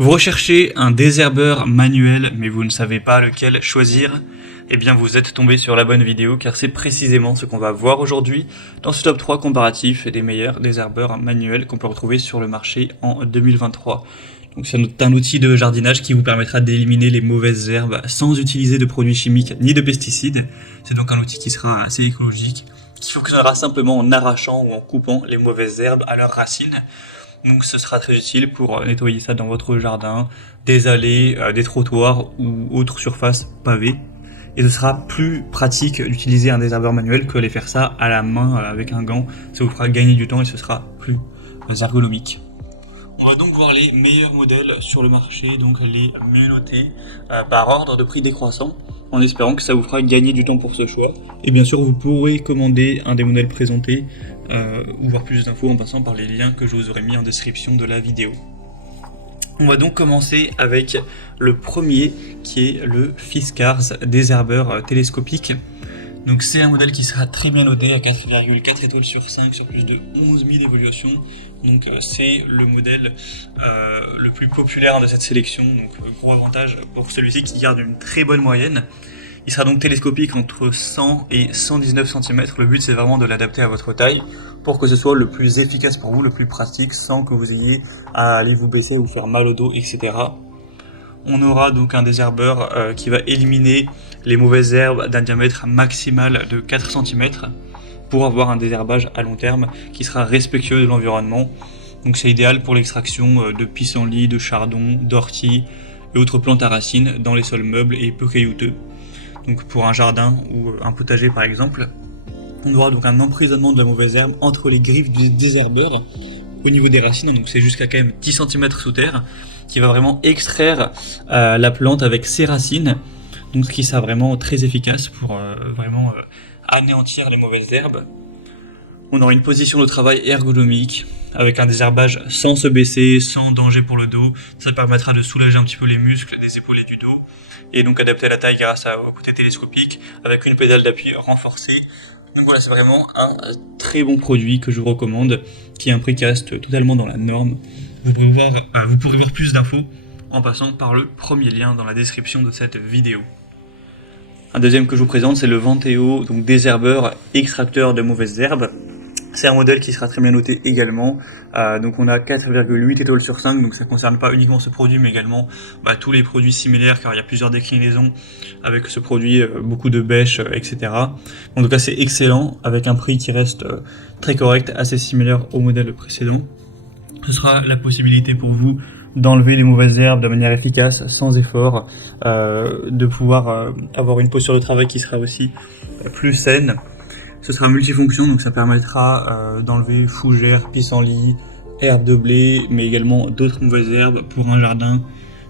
Vous recherchez un désherbeur manuel, mais vous ne savez pas lequel choisir? Eh bien, vous êtes tombé sur la bonne vidéo, car c'est précisément ce qu'on va voir aujourd'hui dans ce top 3 comparatif des meilleurs désherbeurs manuels qu'on peut retrouver sur le marché en 2023. Donc c'est un outil de jardinage qui vous permettra d'éliminer les mauvaises herbes sans utiliser de produits chimiques ni de pesticides. C'est donc un outil qui sera assez écologique, qui fonctionnera simplement en arrachant ou en coupant les mauvaises herbes à leurs racines. Donc ce sera très utile pour nettoyer ça dans votre jardin, des allées, des trottoirs ou autres surfaces pavées. Et ce sera plus pratique d'utiliser un désherbeur manuel que de les faire ça à la main avec un gant. Ça vous fera gagner du temps et ce sera plus ergonomique. On va donc voir les meilleurs modèles sur le marché, donc les mieux notés par ordre de prix décroissant, en espérant que ça vous fera gagner du temps pour ce choix. Et bien sûr, vous pourrez commander un des modèles présentés ou voir plus d'infos en passant par les liens que je vous aurai mis en description de la vidéo. On va donc commencer avec le premier qui est le Fiskars désherbeur télescopique. Donc c'est un modèle qui sera très bien noté à 4,4 étoiles sur 5 sur plus de 11 000 évaluations. Donc c'est le modèle le plus populaire de cette sélection. Donc gros avantage pour celui-ci qui garde une très bonne moyenne. Il sera donc télescopique entre 100 et 119 cm. Le but c'est vraiment de l'adapter à votre taille pour que ce soit le plus efficace pour vous, le plus pratique, sans que vous ayez à aller vous baisser, vous faire mal au dos, etc. On aura donc un désherbeur qui va éliminer les mauvaises herbes d'un diamètre maximal de 4 cm pour avoir un désherbage à long terme qui sera respectueux de l'environnement. Donc c'est idéal pour l'extraction de pissenlit, de chardon, d'ortie et autres plantes à racines dans les sols meubles et peu caillouteux. Donc pour un jardin ou un potager par exemple. On aura donc un emprisonnement de la mauvaise herbe entre les griffes du désherbeur au niveau des racines, donc c'est jusqu'à quand même 10 cm sous terre, qui va vraiment extraire la plante avec ses racines, donc ce qui sera vraiment très efficace pour vraiment anéantir les mauvaises herbes. On aura une position de travail ergonomique, avec un désherbage sans se baisser, sans danger pour le dos. Ça permettra de soulager un petit peu les muscles des épaules et du dos, et donc adapter à la taille grâce au côté télescopique, avec une pédale d'appui renforcée. Donc voilà, c'est vraiment un très bon produit que je vous recommande, qui a un prix qui reste totalement dans la norme. Vous pourrez voir plus d'infos en passant par le premier lien dans la description de cette vidéo. Un deuxième que je vous présente, c'est le Venteo, donc désherbeur extracteur de mauvaises herbes. C'est un modèle qui sera très bien noté également. Donc on a 4,8 étoiles sur 5, donc ça ne concerne pas uniquement ce produit, mais également tous les produits similaires, car il y a plusieurs déclinaisons avec ce produit, beaucoup de bêches, etc. En tout cas c'est excellent, avec un prix qui reste très correct, assez similaire au modèle précédent. Ce sera la possibilité pour vous d'enlever les mauvaises herbes de manière efficace, sans effort, de pouvoir avoir une posture de travail qui sera aussi plus saine. Ce sera multifonction, donc ça permettra d'enlever fougères, pissenlit, herbes de blé, mais également d'autres mauvaises herbes pour un jardin,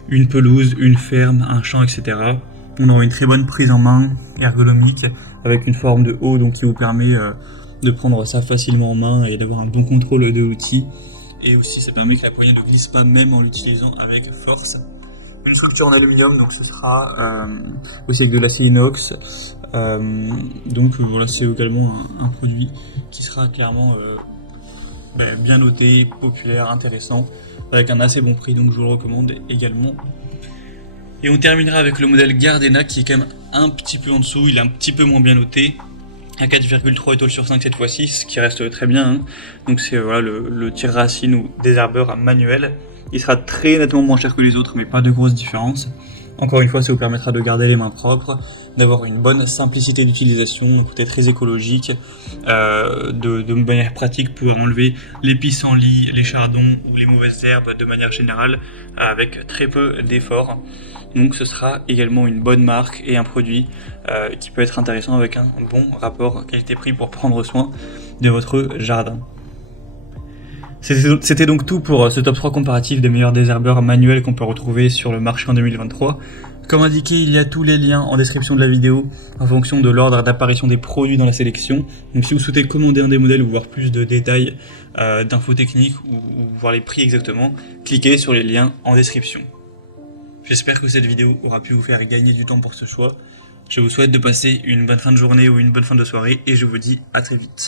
une pelouse, une ferme, un champ, etc. On aura une très bonne prise en main ergonomique avec une forme de haut, donc qui vous permet de prendre ça facilement en main et d'avoir un bon contrôle de l'outil. Et aussi ça permet que la poignée ne glisse pas même en l'utilisant avec force. Une structure en aluminium, donc ce sera aussi avec de l'acier inox. Donc voilà, c'est également un produit qui sera clairement bien noté, populaire, intéressant, avec un assez bon prix, donc je vous le recommande également. Et on terminera avec le modèle Gardena qui est quand même un petit peu en dessous, il est un petit peu moins bien noté, à 4,3 étoiles sur 5 cette fois-ci, ce qui reste très bien, hein. Donc c'est voilà, le tire-racine ou désherbeur manuel. Il sera très nettement moins cher que les autres, mais pas de grosse différence. Encore une fois, ça vous permettra de garder les mains propres, d'avoir une bonne simplicité d'utilisation, un côté très écologique, de manière pratique pour enlever les pissenlits, les chardons ou les mauvaises herbes de manière générale, avec très peu d'efforts. Donc ce sera également une bonne marque et un produit qui peut être intéressant avec un bon rapport qualité-prix pour prendre soin de votre jardin. C'était donc tout pour ce top 3 comparatif des meilleurs désherbeurs manuels qu'on peut retrouver sur le marché en 2023. Comme indiqué, il y a tous les liens en description de la vidéo en fonction de l'ordre d'apparition des produits dans la sélection. Donc si vous souhaitez commander un des modèles ou voir plus de détails, d'infos techniques ou voir les prix exactement, cliquez sur les liens en description. J'espère que cette vidéo aura pu vous faire gagner du temps pour ce choix. Je vous souhaite de passer une bonne fin de journée ou une bonne fin de soirée et je vous dis à très vite.